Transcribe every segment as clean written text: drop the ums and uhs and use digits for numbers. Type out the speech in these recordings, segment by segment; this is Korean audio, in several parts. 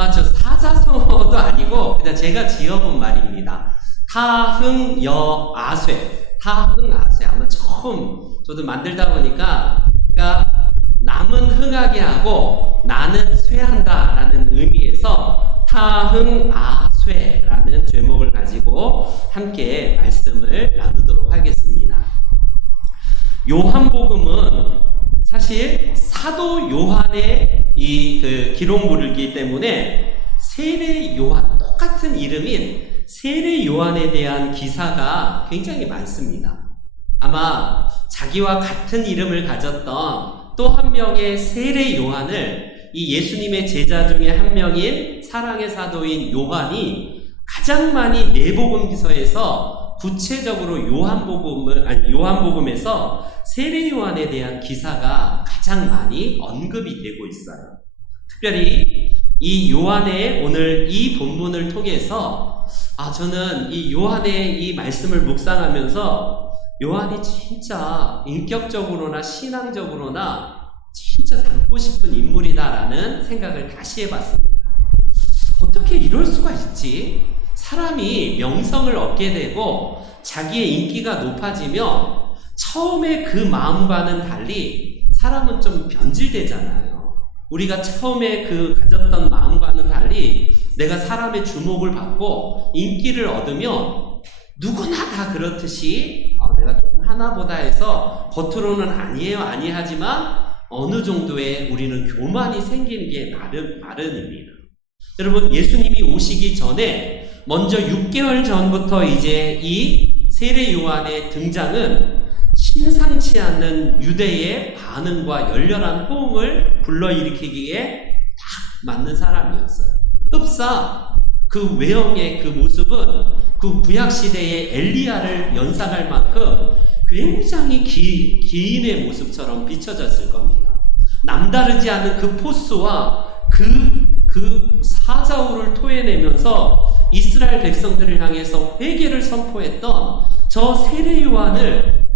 아마 저 사자성어도 아니고 그냥 제가 지어본 말입니다. 타흥여아쇠. 타흥아쇠. 아마 처음 저도 만들다 보니까 그러니까 남은 흥하게 하고 나는 쇠한다 라는 의미에서 타흥아쇠라는 제목을 가지고 함께 말씀을 나누도록 하겠습니다. 요한복음은 사실 사도 요한의 이 기록물이기 때문에 세례 요한, 똑같은 이름인 세례 요한에 대한 기사가 굉장히 많습니다. 아마 자기와 같은 이름을 가졌던 또 한 명의 세례 요한을 이 예수님의 제자 중에 한 명인 사랑의 사도인 요한이 가장 많이 내복음서에서 구체적으로 요한복음에서 세례 요한에 대한 기사가 가장 많이 언급이 되고 있어요. 특별히 이 요한의 오늘 이 본문을 통해서 저는 이 요한의 이 말씀을 묵상하면서 요한이 진짜 인격적으로나 신앙적으로나 진짜 닮고 싶은 인물이다라는 생각을 다시 해봤습니다. 어떻게 이럴 수가 있지? 사람이 명성을 얻게 되고 자기의 인기가 높아지면 처음에 그 마음과는 달리 사람은 좀 변질되잖아요. 우리가 처음에 가졌던 마음과는 달리 내가 사람의 주목을 받고 인기를 얻으면 누구나 다 그렇듯이 내가 조금 하나보다 해서 겉으로는 아니하지만 어느 정도의 우리는 교만이 생기는 게 마련입니다. 여러분, 예수님이 오시기 전에 먼저 6개월 전부터 이제 이 세례 요한의 등장은 심상치 않는 유대의 반응과 열렬한 호응을 불러일으키기에 딱 맞는 사람이었어요. 흡사 그 외형의 그 모습은 그 구약시대의 엘리야를 연상할 만큼 굉장히 기인의 모습처럼 비춰졌을 겁니다. 남다르지 않은 그 포스와 그 사자우를 토해내면서 이스라엘 백성들을 향해서 회개를 선포했던 저 세례 요한을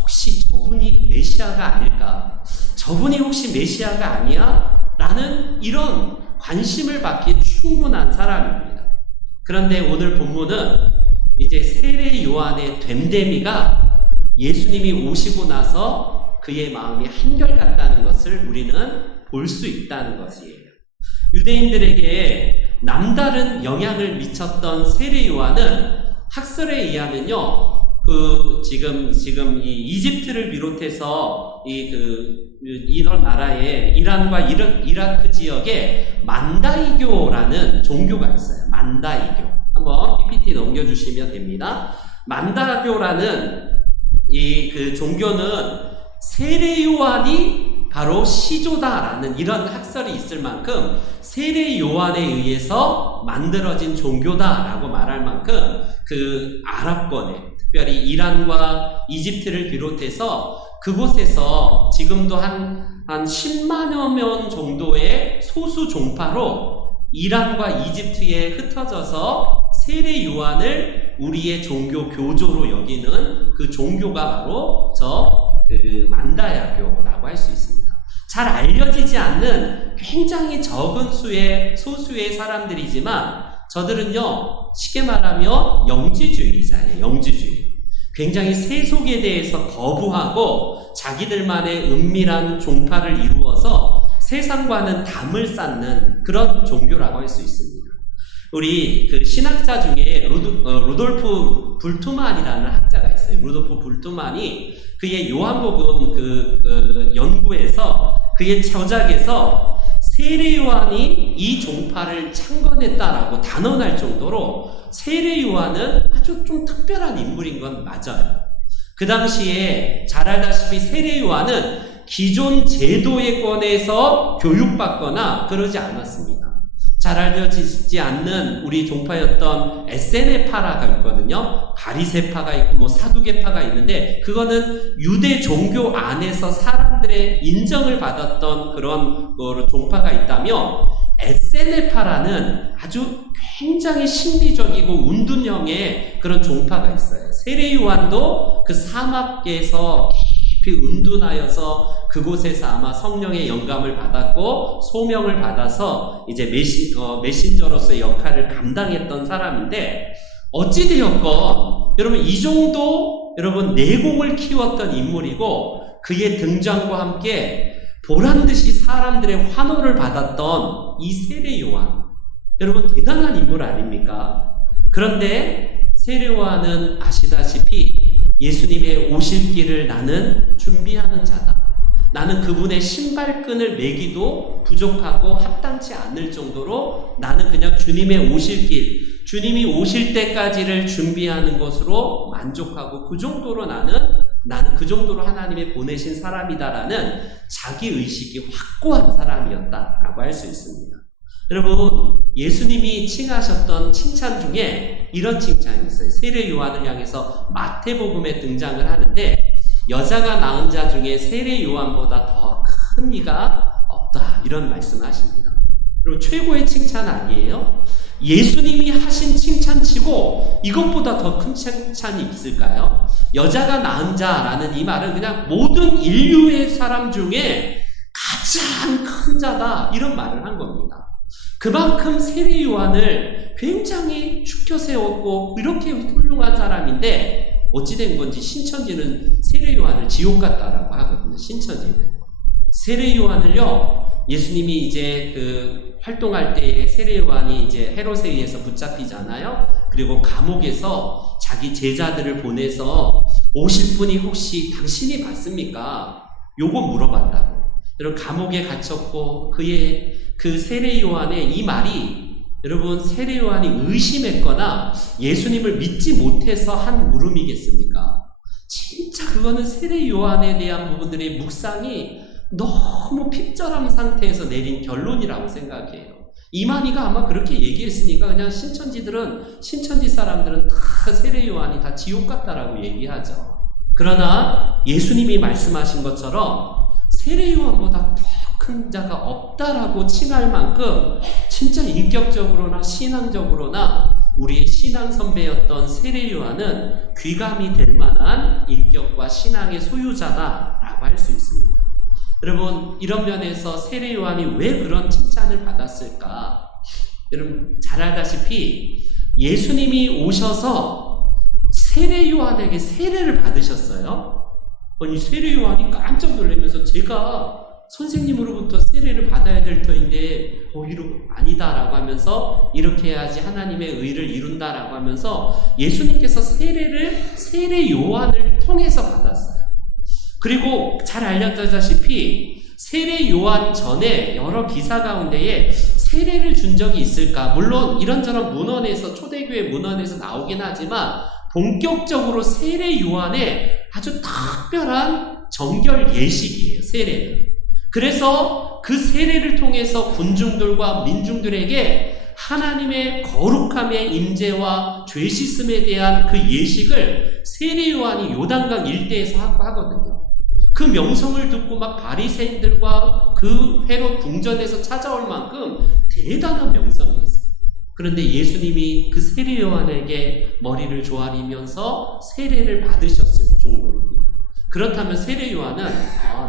혹시 저분이 메시아가 아닐까? 저분이 혹시 메시아가 아니야? 라는 이런 관심을 받기에 충분한 사람입니다. 그런데 오늘 본문은 이제 세례 요한의 됨됨이가 예수님이 오시고 나서 그의 마음이 한결같다는 것을 우리는 볼 수 있다는 것이에요. 유대인들에게 남다른 영향을 미쳤던 세례 요한은 학설에 의하면요, 지금 이 이집트를 비롯해서 이런 나라의 이란과 이라크 지역에 만다이교라는 종교가 있어요. 만다이교. 한번 PPT 넘겨주시면 됩니다. 만다교라는 그 종교는 세례 요한이 바로 시조다라는 이런 학설이 있을 만큼 세례 요한에 의해서 만들어진 종교다라고 말할 만큼 그 아랍권에 특별히 이란과 이집트를 비롯해서 그곳에서 지금도 한 10만여 명 정도의 소수 종파로 이란과 이집트에 흩어져서 세례 요한을 우리의 종교 교조로 여기는 그 종교가 바로 만다야교라고 할 수 있습니다. 잘 알려지지 않는 굉장히 적은 소수의 사람들이지만 저들은요, 쉽게 말하면 영지주의자예요. 영지주의. 굉장히 세속에 대해서 거부하고 자기들만의 은밀한 종파를 이루어서 세상과는 담을 쌓는 그런 종교라고 할 수 있습니다. 우리 신학자 중에 루돌프 불트만이라는 학자가 있어요. 루돌프 불트만이 그의 요한복음 연구에서 그의 저작에서 세례 요한이 이 종파를 창건했다라고 단언할 정도로 세례 요한은 아주 좀 특별한 인물인 건 맞아요. 그 당시에 잘 알다시피 세례 요한은 기존 제도에 관해서 교육받거나 그러지 않았습니다. 잘 알려지지 않는 우리 종파였던 에세네파라가 있거든요. 바리새파가 있고 사두개파가 있는데 그거는 유대 종교 안에서 사람들의 인정을 받았던 그런 종파가 있다면 에세네파라는 아주 굉장히 신비적이고 운둔형의 그런 종파가 있어요. 세례 요한도 그 사막에서 깊이 운둔하여서 그곳에서 아마 성령의 영감을 받았고 소명을 받아서 이제 메신저로서의 역할을 감당했던 사람인데, 어찌되었건 여러분 이 정도 여러분 내공을 키웠던 인물이고, 그의 등장과 함께 보란듯이 사람들의 환호를 받았던 이 세례 요한, 여러분 대단한 인물 아닙니까? 그런데 세례 요한은 아시다시피 예수님의 오실 길을 나는 준비하는 자다, 나는 그분의 신발끈을 매기도 부족하고 합당치 않을 정도로 나는 그냥 주님의 오실 길, 주님이 오실 때까지를 준비하는 것으로 만족하고 그 정도로 나는 그 정도로 하나님의 보내신 사람이다라는 자기의식이 확고한 사람이었다라고 할 수 있습니다. 여러분, 예수님이 칭하셨던 칭찬 중에 이런 칭찬이 있어요. 세례 요한을 향해서 마태복음에 등장을 하는데, 여자가 낳은 자 중에 세례 요한보다 더 큰 이가 없다, 이런 말씀을 하십니다. 그리고 최고의 칭찬 아니에요? 예수님이 하신 칭찬치고 이것보다 더 큰 칭찬이 있을까요? 여자가 낳은 자라는 이 말은 그냥 모든 인류의 사람 중에 가장 큰 자다, 이런 말을 한 겁니다. 그만큼 세례 요한을 굉장히 축혀 세웠고 이렇게 훌륭한 사람인데, 어찌된 건지 신천지는 세례 요한을 지옥 같다라고 하거든요. 신천지는 세례 요한을요, 예수님이 이제 활동할 때에 세례 요한이 이제 헤롯에 의해서 붙잡히잖아요. 그리고 감옥에서 자기 제자들을 보내서 오실 분이 혹시 당신이 맞습니까? 요거 물어봤다고. 여러분, 감옥에 갇혔고 그의 그 세례 요한의 이 말이, 여러분 세례 요한이 의심했거나 예수님을 믿지 못해서 한 물음이겠습니까? 진짜 그거는 세례 요한에 대한 부분들의 묵상이 너무 핍절한 상태에서 내린 결론이라고 생각해요. 이만희가 아마 그렇게 얘기했으니까 그냥 신천지 사람들은 다 세례 요한이 다 지옥 같다라고 얘기하죠. 그러나 예수님이 말씀하신 것처럼 세례 요한보다 더 큰 자가 없다라고 칭할 만큼 진짜 인격적으로나 신앙적으로나 우리의 신앙 선배였던 세례 요한은 귀감이 될 만한 인격과 신앙의 소유자다라고 할 수 있습니다. 여러분, 이런 면에서 세례 요한이 왜 그런 칭찬을 받았을까? 여러분 잘 알다시피 예수님이 오셔서 세례 요한에게 세례를 받으셨어요. 아니, 세례 요한이 깜짝 놀라면서 제가 선생님으로부터 세례를 받아야 될 터인데 아니다라고 하면서 이렇게 해야지 하나님의 의를 이룬다라고 하면서 예수님께서 세례 요한을 통해서 받았어요. 그리고 잘 알려졌다시피 세례 요한 전에 여러 기사 가운데에 세례를 준 적이 있을까? 물론 이런저런 문헌에서, 초대교회 문헌에서 나오긴 하지만 본격적으로 세례 요한의 아주 특별한 정결 예식이에요, 세례는. 그래서 그 세례를 통해서 군중들과 민중들에게 하나님의 거룩함의 임재와 죄 씻음에 대한 그 예식을 세례 요한이 요단강 일대에서 하거든요. 그 명성을 듣고 막 바리새인들과 그 헤롯 궁전에서 찾아올 만큼 대단한 명성이었어요. 그런데 예수님이 그 세례 요한에게 머리를 조아리면서 세례를 받으셨을 정도입니다. 그렇다면 세례 요한은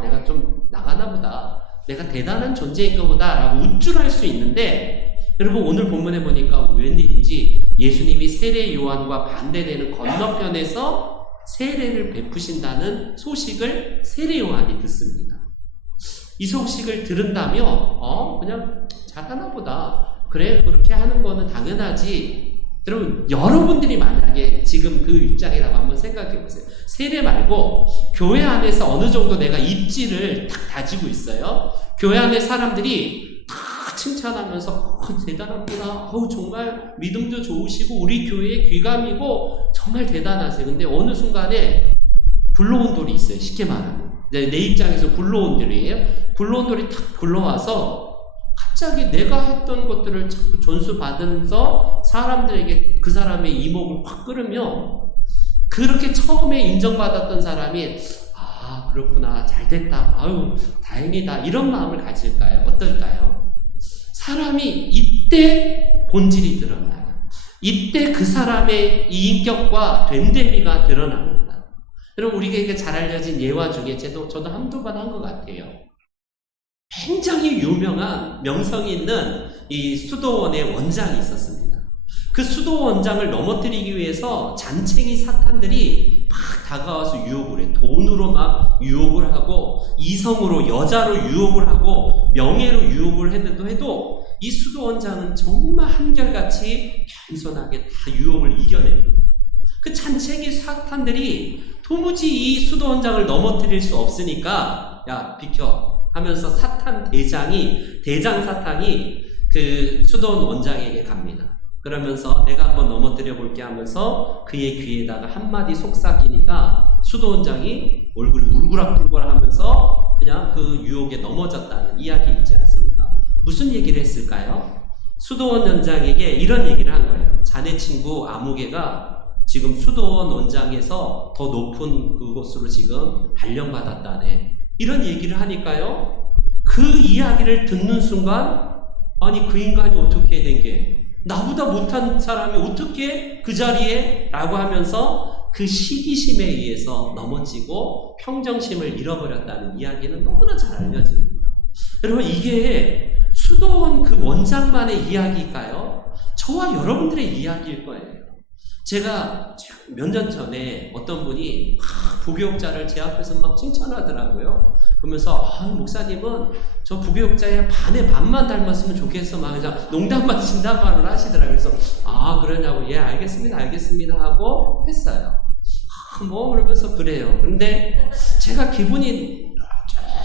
내가 좀 나가나 보다, 내가 대단한 존재인가 보다 라고 우쭐할 수 있는데, 여러분 오늘 본문에 보니까 웬일인지 예수님이 세례 요한과 반대되는 건너편에서 세례를 베푸신다는 소식을 세례 요한이 듣습니다. 이 소식을 들은다며 그냥 잘하나 보다, 그래 그렇게 하는 거는 당연하지. 여러분, 여러분들이 만약에 지금 그 입장이라고 한번 생각해 보세요. 세례 말고 교회 안에서 어느 정도 내가 입지를 딱 다지고 있어요. 교회 안에 사람들이 다 칭찬하면서 대단합니다. 정말 믿음도 좋으시고 우리 교회의 귀감이고 정말 대단하세요. 근데 어느 순간에 굴러온 돌이 있어요. 쉽게 말하면 내 입장에서 굴러온 돌이에요. 굴러온 돌이 탁 굴러와서 갑자기 내가 했던 것들을 자꾸 전수받으면서 사람들에게 그 사람의 이목을 확 끌으면, 그렇게 처음에 인정받았던 사람이 그렇구나, 잘됐다, 다행이다, 이런 마음을 가질까요? 어떨까요? 사람이 이때 본질이 드러나요. 이때 그 사람의 이 인격과 됨됨이가 드러납니다. 여러분, 우리에게 잘 알려진 예화 중에 저도 한두 번 한 것 같아요. 굉장히 유명한 명성이 있는 이 수도원의 원장이 있었습니다. 그 수도 원장을 넘어뜨리기 위해서 잔챙이 사탄들이 막 다가와서 유혹을 해. 돈으로 막 유혹을 하고, 이성으로, 여자로 유혹을 하고, 명예로 유혹을 해도 이 수도 원장은 정말 한결같이 겸손하게 다 유혹을 이겨냅니다. 그 잔챙이 사탄들이 도무지 이 수도 원장을 넘어뜨릴 수 없으니까, 야, 비켜 하면서 대장 사탄이 그 수도원 원장에게 갑니다. 그러면서 내가 한번 넘어뜨려 볼게 하면서 그의 귀에다가 한마디 속삭이니까 수도 원장이 얼굴이 울그락불그락 하면서 그냥 그 유혹에 넘어졌다는 이야기 있지 않습니까? 무슨 얘기를 했을까요? 수도원 원장에게 이런 얘기를 한 거예요. 자네 친구 아무개가 지금 수도원 원장에서 더 높은 그곳으로 지금 발령받았다네. 이런 얘기를 하니까요, 그 이야기를 듣는 순간, 아니 그 인간이 어떻게 된 게, 나보다 못한 사람이 어떻게 그 자리에? 라고 하면서 그 시기심에 의해서 넘어지고 평정심을 잃어버렸다는 이야기는 너무나 잘 알려집니다. 여러분, 이게 수도원 그 원장만의 이야기일까요? 저와 여러분들의 이야기일 거예요. 제가 몇 년 전에 어떤 분이 부교육자를 제 앞에서 막 칭찬하더라고요. 그러면서 목사님은 저 부교육자의 반의 반만 닮았으면 좋겠어, 막 그냥 농담만 진담반을 하시더라고요. 그래서 그러냐고, 예, 알겠습니다 하고 했어요. 그러면서 그래요. 근데 제가 기분이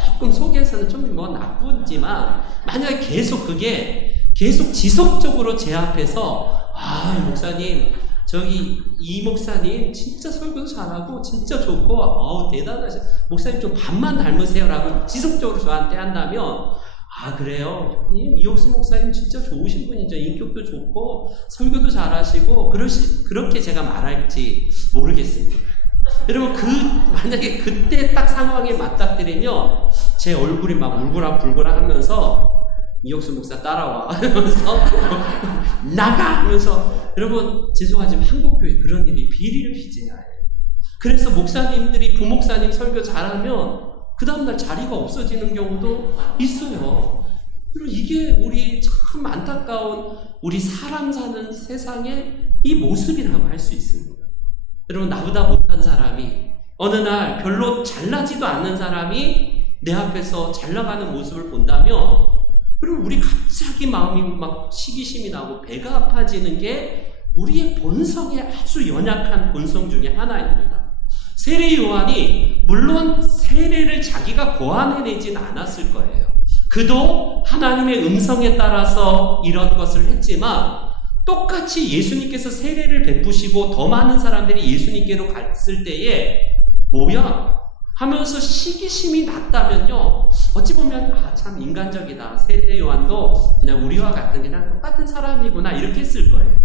조금 속에서는 좀 나쁘지만, 만약에 그게 계속 지속적으로 제 앞에서 목사님, 이 목사님 진짜 설교도 잘하고 진짜 좋고 대단하셔, 목사님 좀 반만 닮으세요 라고 지속적으로 저한테 한다면, 그래요? 이옥수 목사님 진짜 좋으신 분이죠. 인격도 좋고 설교도 잘하시고 그렇게 제가 말할지 모르겠습니다. 여러분, 만약에 그때 딱 상황에 맞닥뜨리면 제 얼굴이 막 울그락불그락 하면서 이옥수 목사 따라와 하면서 나가 하면서, 여러분 죄송하지만 한국교회 그런 일이 비리를 빚어야 해요. 그래서 목사님들이 부목사님 설교 잘하면 그 다음날 자리가 없어지는 경우도 있어요. 그리고 이게 우리 참 안타까운 우리 사람 사는 세상의 이 모습이라고 할 수 있습니다. 여러분, 나보다 못한 사람이 어느 날 별로 잘나지도 않는 사람이 내 앞에서 잘 나가는 모습을 본다면, 그럼 우리 갑자기 마음이 막 시기심이 나고 배가 아파지는 게 우리의 본성의 아주 연약한 본성 중에 하나입니다. 세례 요한이 물론 세례를 자기가 고안해내진 않았을 거예요. 그도 하나님의 음성에 따라서 이런 것을 했지만, 똑같이 예수님께서 세례를 베푸시고 더 많은 사람들이 예수님께로 갔을 때에 뭐야? 하면서 시기심이 났다면요, 어찌 보면 참 인간적이다, 세례 요한도 그냥 우리와 같은 그냥 똑같은 사람이구나 이렇게 했을 거예요.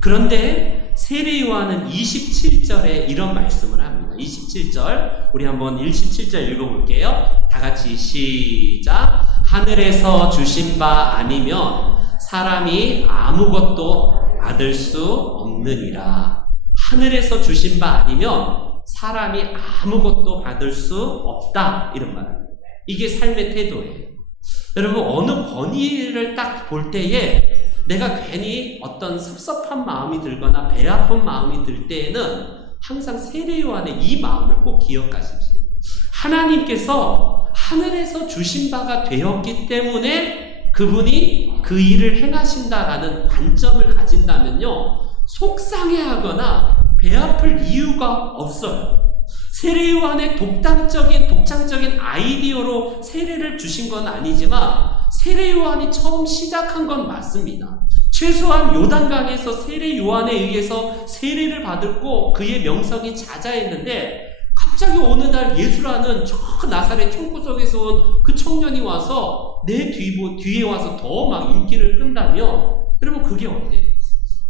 그런데 세례 요한은 27절에 이런 말씀을 합니다. 27절 우리 한번 17절 읽어볼게요. 다 같이 시작. 하늘에서 주신 바 아니면 사람이 아무것도 받을 수 없느니라. 하늘에서 주신 바 아니면 사람이 아무것도 받을 수 없다, 이런 말입니다. 이게 삶의 태도예요. 여러분, 어느 권위를 딱 볼 때에 내가 괜히 어떤 섭섭한 마음이 들거나 배 아픈 마음이 들 때에는 항상 세례 요한의 이 마음을 꼭 기억하십시오. 하나님께서 하늘에서 주신 바가 되었기 때문에 그분이 그 일을 행하신다라는 관점을 가진다면요, 속상해하거나 배 아플 이유가 없어요. 세례 요한의 독창적인 아이디어로 세례를 주신 건 아니지만, 세례 요한이 처음 시작한 건 맞습니다. 최소한 요단강에서 세례 요한에 의해서 세례를 받았고 그의 명성이 자자했는데, 갑자기 어느 날 예수라는 저 나사렛 총구석에서 온 그 청년이 와서 내 뒤에 와서 더 막 인기를 끈다면, 여러분 그게 어때요?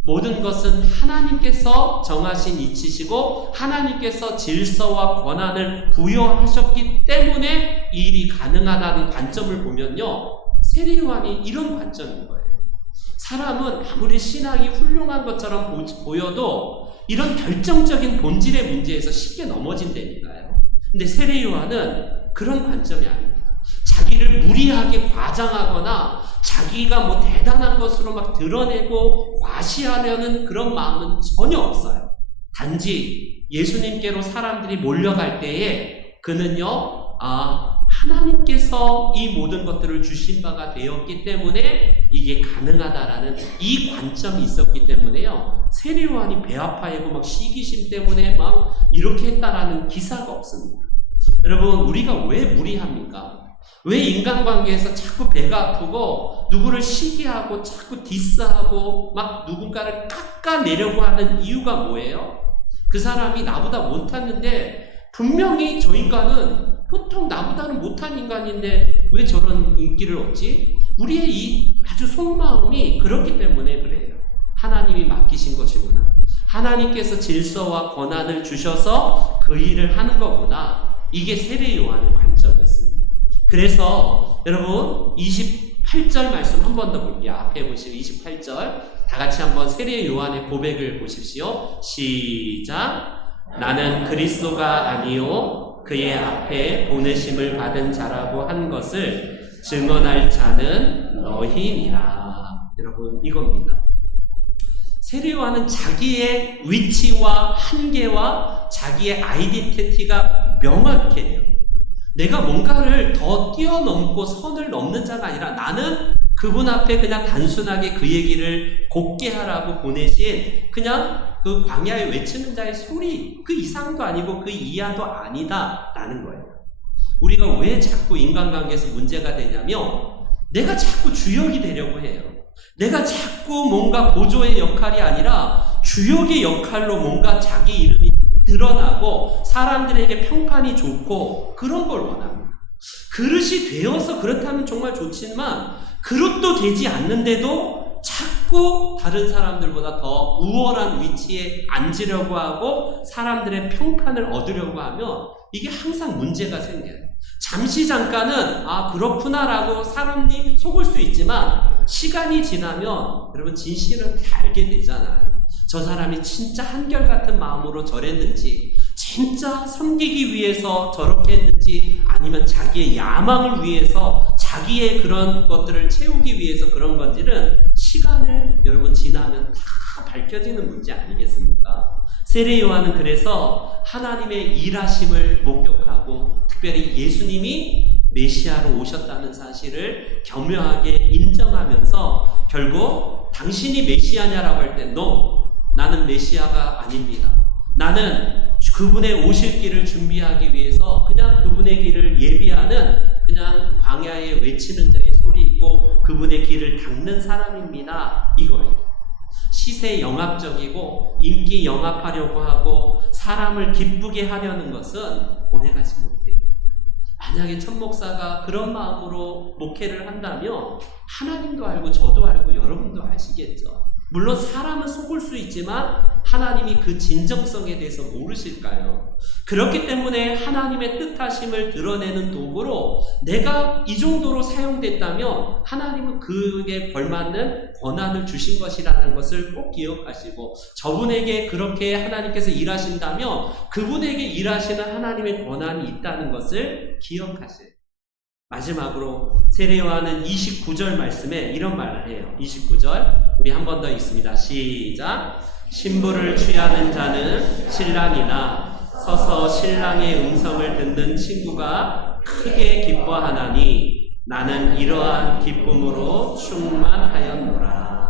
모든 것은 하나님께서 정하신 이치시고 하나님께서 질서와 권한을 부여하셨기 때문에 이 일이 가능하다는 관점을 보면요, 세례 요한이 이런 관점인 거예요. 사람은 아무리 신앙이 훌륭한 것처럼 보여도 이런 결정적인 본질의 문제에서 쉽게 넘어진다니까요. 근데 세례 요한은 그런 관점이 아닙니다. 자기를 무리하게 과장하거나 자기가 뭐 대단한 것으로 막 드러내고 과시하려는 그런 마음은 전혀 없어요. 단지 예수님께로 사람들이 몰려갈 때에 그는요, 하나님께서 이 모든 것들을 주신 바가 되었기 때문에 이게 가능하다라는 이 관점이 있었기 때문에요, 세례 요한이 배 아파하고 막 시기심 때문에 막 이렇게 했다라는 기사가 없습니다. 여러분, 우리가 왜 무리합니까? 왜 인간관계에서 자꾸 배가 아프고 누구를 시기하고 자꾸 디스하고 막 누군가를 깎아내려고 하는 이유가 뭐예요? 그 사람이 나보다 못하는데 분명히 저 인간은 보통 나보다는 못한 인간인데 왜 저런 인기를 얻지? 우리의 이 아주 속마음이 그렇기 때문에 그래요. 하나님이 맡기신 것이구나. 하나님께서 질서와 권한을 주셔서 그 일을 하는 거구나. 이게 세례 요한의 관점이었습니다. 그래서 여러분 28절 말씀 한 번 더 볼게요. 앞에 보시고 28절 다 같이 한번 세례 요한의 고백을 보십시오. 시작. 나는 그리스도가 아니요 그의 앞에 보내심을 받은 자라고 한 것을 증언할 자는 너희니라. 여러분, 이겁니다. 세례 요한은 자기의 위치와 한계와 자기의 아이덴티티가 명확해요. 내가 뭔가를 더 뛰어넘고 선을 넘는 자가 아니라 나는 그분 앞에 그냥 단순하게 그 얘기를 곱게 하라고 보내신 그냥 그 광야에 외치는 자의 소리, 그 이상도 아니고 그 이하도 아니다라는 거예요. 우리가 왜 자꾸 인간관계에서 문제가 되냐면 내가 자꾸 주역이 되려고 해요. 내가 자꾸 뭔가 보조의 역할이 아니라 주역의 역할로 뭔가 자기 이름이 드러나고 사람들에게 평판이 좋고 그런 걸 원합니다. 그릇이 되어서 그렇다면 정말 좋지만 그릇도 되지 않는데도 자꾸 다른 사람들보다 더 우월한 위치에 앉으려고 하고 사람들의 평판을 얻으려고 하면 이게 항상 문제가 생겨요. 잠시 잠깐은 그렇구나라고 사람이 속을 수 있지만 시간이 지나면 여러분 진실은 다 알게 되잖아요. 저 사람이 진짜 한결같은 마음으로 저랬는지, 진짜 섬기기 위해서 저렇게 했는지, 아니면 자기의 야망을 위해서 자기의 그런 것들을 채우기 위해서 그런 건지는 시간을 여러분 지나면 다 밝혀지는 문제 아니겠습니까? 세례 요한은 그래서 하나님의 일하심을 목격하고 특별히 예수님이 메시아로 오셨다는 사실을 겸허하게 인정하면서 결국 당신이 메시아냐라고 할 때 No, 나는 메시아가 아닙니다. 나는 그분의 오실 길을 준비하기 위해서 그냥 그분의 길을 예비하는 그냥 광야에 외치는 자의 소리이고 그분의 길을 닦는 사람입니다. 이거예요. 시세 영합적이고 인기 영합하려고 하고 사람을 기쁘게 하려는 것은 오래가지 못해요. 만약에 천 목사가 그런 마음으로 목회를 한다면 하나님도 알고 저도 알고 여러분도 아시겠죠. 물론 사람은 속을 수 있지만 하나님이 그 진정성에 대해서 모르실까요? 그렇기 때문에 하나님의 뜻하심을 드러내는 도구로 내가 이 정도로 사용됐다면 하나님은 그에 걸맞는 권한을 주신 것이라는 것을 꼭 기억하시고 저분에게 그렇게 하나님께서 일하신다면 그분에게 일하시는 하나님의 권한이 있다는 것을 기억하세요. 마지막으로 세례 요한은 29절 말씀에 이런 말을 해요. 29절 우리 한 번 더 읽습니다. 시작. 신부를 취하는 자는 신랑이나 서서 신랑의 음성을 듣는 친구가 크게 기뻐하나니 나는 이러한 기쁨으로 충만하였노라.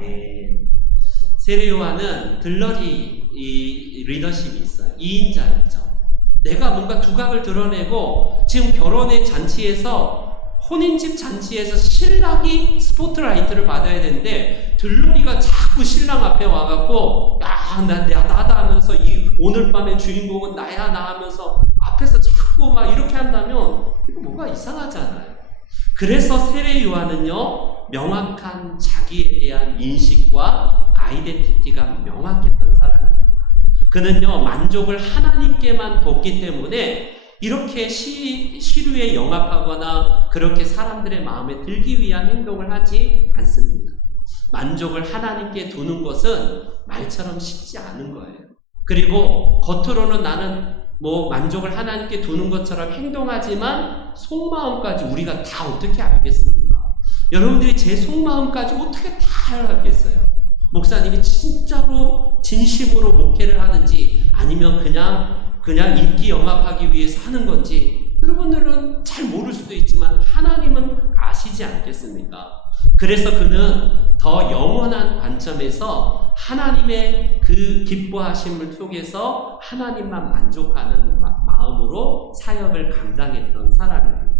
네. 세례 요한은 들러리 이 리더십이 있어요. 2인자이죠. 내가 뭔가 두각을 드러내고 지금 결혼의 잔치에서 혼인집 잔치에서 신랑이 스포트라이트를 받아야 되는데 들러리가 자꾸 신랑 앞에 와갖고 나다 하면서 오늘 밤의 주인공은 나야 나 하면서 앞에서 자꾸 막 이렇게 한다면 이거 뭔가 이상하잖아요. 그래서 세례 요한은요 명확한 자기에 대한 인식과 아이덴티티가 명확했던 사람입니다. 그는요 만족을 하나님께만 뒀기 때문에 이렇게 시류에 영합하거나 그렇게 사람들의 마음에 들기 위한 행동을 하지 않습니다. 만족을 하나님께 두는 것은 말처럼 쉽지 않은 거예요. 그리고 겉으로는 나는 만족을 하나님께 두는 것처럼 행동하지만 속마음까지 우리가 다 어떻게 알겠습니까? 여러분들이 제 속마음까지 어떻게 다 알겠어요? 목사님이 진짜로 진심으로 목회를 하는지 아니면 그냥 인기 영합하기 위해서 하는 건지 여러분들은 잘 모를 수도 있지만 하나님은 아시지 않겠습니까? 그래서 그는 더 영원한 관점에서 하나님의 그 기뻐하심을 속에서 하나님만 만족하는 마음으로 사역을 감당했던 사람입니다.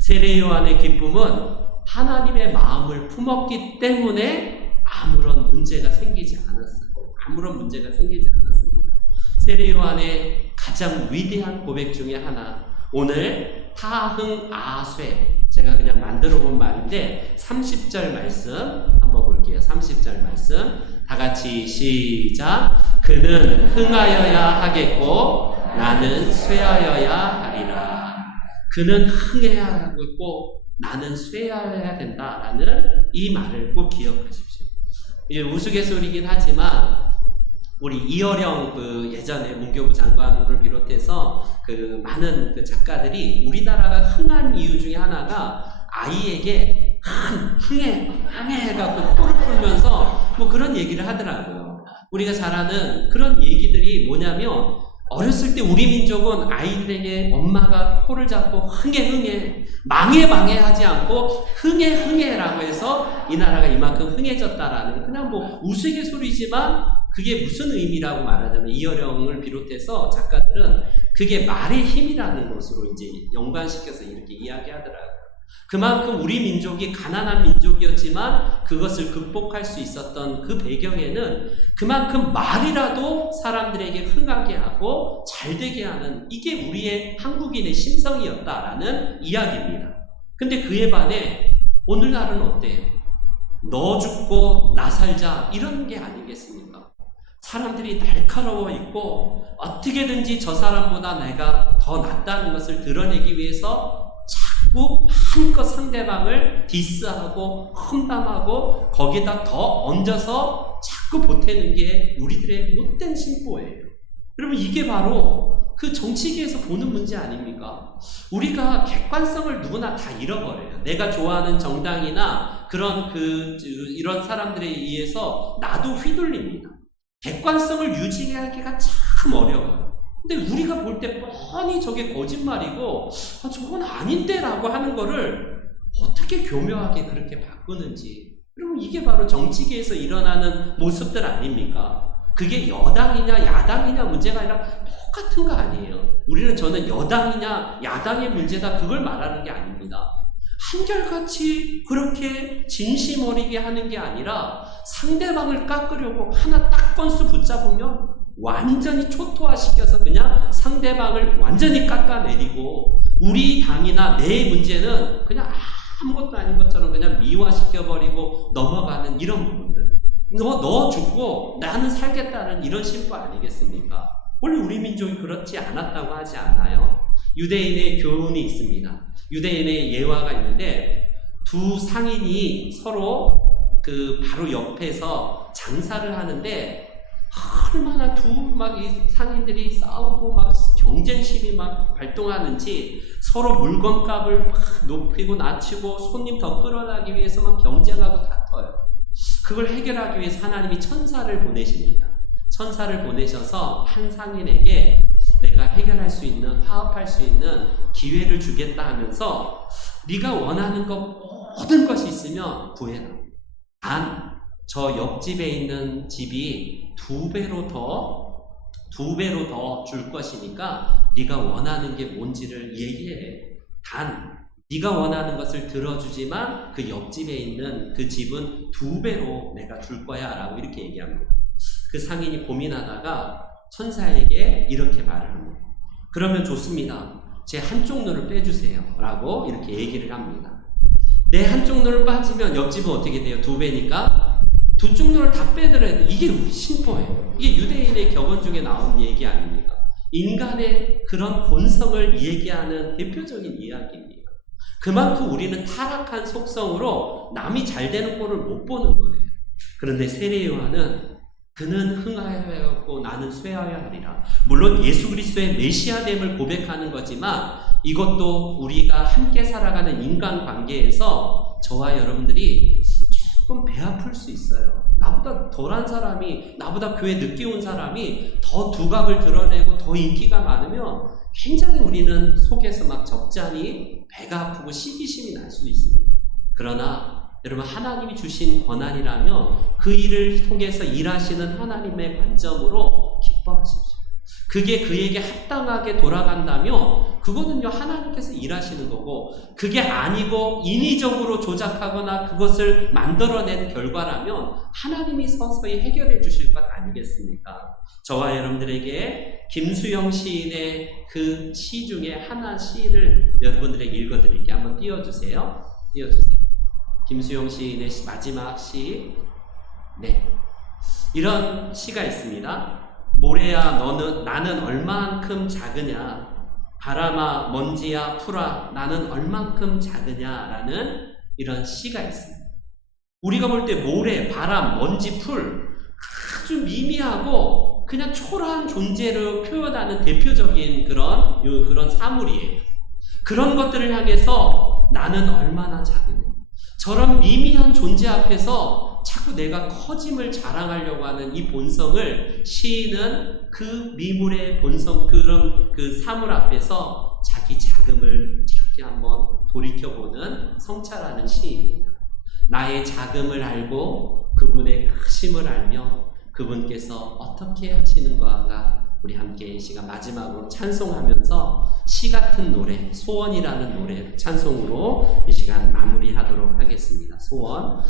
세례 요한의 기쁨은 하나님의 마음을 품었기 때문에 아무런 문제가 생기지 않았어요. 아무런 문제가 생기지 않았습니다. 세례 요한의 가장 위대한 고백 중에 하나, 오늘 타흥아쇠, 제가 그냥 만들어 본 말인데 30절 말씀 한번 볼게요. 30절 말씀 다 같이 시작. 그는 흥하여야 하겠고 나는 쇠하여야 하리라. 그는 흥해야 하겠고 나는 쇠하여야 된다라는 이 말을 꼭 기억하십시오. 이게 우스갯소리긴 하지만 우리 이어령 예전에 문교부 장관을 비롯해서 많은 작가들이 우리나라가 흥한 이유 중에 하나가 아이에게 흥해해갖고 코를 풀면서 그런 얘기를 하더라고요. 우리가 잘 아는 그런 얘기들이 뭐냐면 어렸을 때 우리 민족은 아이들에게 엄마가 코를 잡고 흥해 망해 하지 않고 흥해라고 해서 이 나라가 이만큼 흥해졌다라는 그냥 우스갯소리지만 그게 무슨 의미라고 말하자면 이어령을 비롯해서 작가들은 그게 말의 힘이라는 것으로 이제 연관시켜서 이렇게 이야기하더라고요. 그만큼 우리 민족이 가난한 민족이었지만 그것을 극복할 수 있었던 그 배경에는 그만큼 말이라도 사람들에게 흥하게 하고 잘되게 하는 이게 우리의 한국인의 심성이었다라는 이야기입니다. 근데 그에 반해 오늘날은 어때요? 너 죽고 나 살자 이런 게 아니겠습니까? 사람들이 날카로워 있고 어떻게든지 저 사람보다 내가 더 낫다는 것을 드러내기 위해서 자꾸 한껏 상대방을 디스하고 험담하고 거기다 더 얹어서 자꾸 보태는 게 우리들의 못된 심보예요. 여러분 이게 바로 그 정치계에서 보는 문제 아닙니까? 우리가 객관성을 누구나 다 잃어버려요. 내가 좋아하는 정당이나 그런 이런 사람들에 의해서 나도 휘둘립니다. 객관성을 유지하기가 참 어려워요. 근데 우리가 볼 때 뻔히 저게 거짓말이고 저건 아닌데 라고 하는 거를 어떻게 교묘하게 그렇게 바꾸는지, 그럼 이게 바로 정치계에서 일어나는 모습들 아닙니까? 그게 여당이냐 야당이냐 문제가 아니라 똑같은 거 아니에요. 저는 여당이냐 야당의 문제다 그걸 말하는 게 아닙니다. 한결같이 그렇게 진심 어리게 하는 게 아니라 상대방을 깎으려고 하나 딱 건수 붙잡으면 완전히 초토화시켜서 그냥 상대방을 완전히 깎아내리고 우리 당이나 내 문제는 그냥 아무것도 아닌 것처럼 그냥 미화시켜버리고 넘어가는 이런 부분들. 너 죽고 나는 살겠다는 이런 심보 아니겠습니까? 원래 우리 민족이 그렇지 않았다고 하지 않아요? 유대인의 교훈이 있습니다. 유대인의 예화가 있는데 두 상인이 서로 바로 옆에서 장사를 하는데 얼마나 이 상인들이 싸우고 막 경쟁심이 막 발동하는지 서로 물건값을 막 높이고 낮추고 손님 더 끌어나기 위해서 막 경쟁하고 다퉈요. 그걸 해결하기 위해서 하나님이 천사를 보내십니다. 천사를 보내셔서 한 상인에게 내가 해결할 수 있는, 화합할 수 있는 기회를 주겠다 하면서 네가 원하는 것 모든 것이 있으면 구해라. 단 저 옆집에 있는 집이 두 배로 더 줄 것이니까 네가 원하는 게 뭔지를 얘기해. 단 네가 원하는 것을 들어주지만 그 옆집에 있는 그 집은 2배로 내가 줄 거야 라고 이렇게 얘기합니다. 그 상인이 고민하다가 천사에게 이렇게 말을 합니다. 그러면 좋습니다. 제 한쪽 눈을 빼주세요 라고 이렇게 얘기를 합니다. 내 한쪽 눈을 빠지면 옆집은 어떻게 돼요? 2배니까 두 쪽 눈을 다 빼더라도 이게 우리 심보예요. 이게 유대인의 격언 중에 나온 얘기 아닙니까? 인간의 그런 본성을 얘기하는 대표적인 이야기입니다. 그만큼 우리는 타락한 속성으로 남이 잘 되는 꼴을 못 보는 거예요. 그런데 세례 요한은 그는 흥하여야하고 나는 쇠하여야 하리라. 물론 예수 그리스도의 메시아됨을 고백하는 거지만 이것도 우리가 함께 살아가는 인간관계에서 저와 여러분들이 조금 배 아플 수 있어요. 나보다 덜한 사람이, 나보다 교회 늦게 온 사람이 더 두각을 드러내고 더 인기가 많으면 굉장히 우리는 속에서 막 적잖이 배가 아프고 시기심이 날 수도 있습니다. 그러나 여러분, 하나님이 주신 권한이라면 그 일을 통해서 일하시는 하나님의 관점으로 기뻐하십시오. 그게 그에게 합당하게 돌아간다면 그거는요, 하나님께서 일하시는 거고, 그게 아니고 인위적으로 조작하거나 그것을 만들어낸 결과라면 하나님이 서서히 해결해 주실 것 아니겠습니까? 저와 여러분들에게 김수영 시인의 그 시 중에 하나 시를 여러분들에게 읽어드릴게요. 한번 띄워주세요. 김수영 시인의 마지막 시. 네. 이런 시가 있습니다. 모래야 나는 얼만큼 작으냐, 바람아 먼지야 풀아 나는 얼만큼 작으냐라는 이런 시가 있습니다. 우리가 볼 때 모래, 바람, 먼지, 풀 아주 미미하고 그냥 초라한 존재를 표현하는 대표적인 그런 사물이에요. 그런 것들을 향해서 나는 얼마나 작으냐, 저런 미미한 존재 앞에서 자꾸 내가 커짐을 자랑하려고 하는 이 본성을 시인은 그 미물의 본성, 그런 그 사물 앞에서 자기 작음을 자기 한번 돌이켜보는 성찰하는 시인입니다. 나의 작음을 알고 그분의 크심을 알며 그분께서 어떻게 하시는가가 우리 함께 이 시간 마지막으로 찬송하면서 시 같은 노래, 소원이라는 노래 찬송으로 이 시간 마무리하도록 하겠습니다. 소원.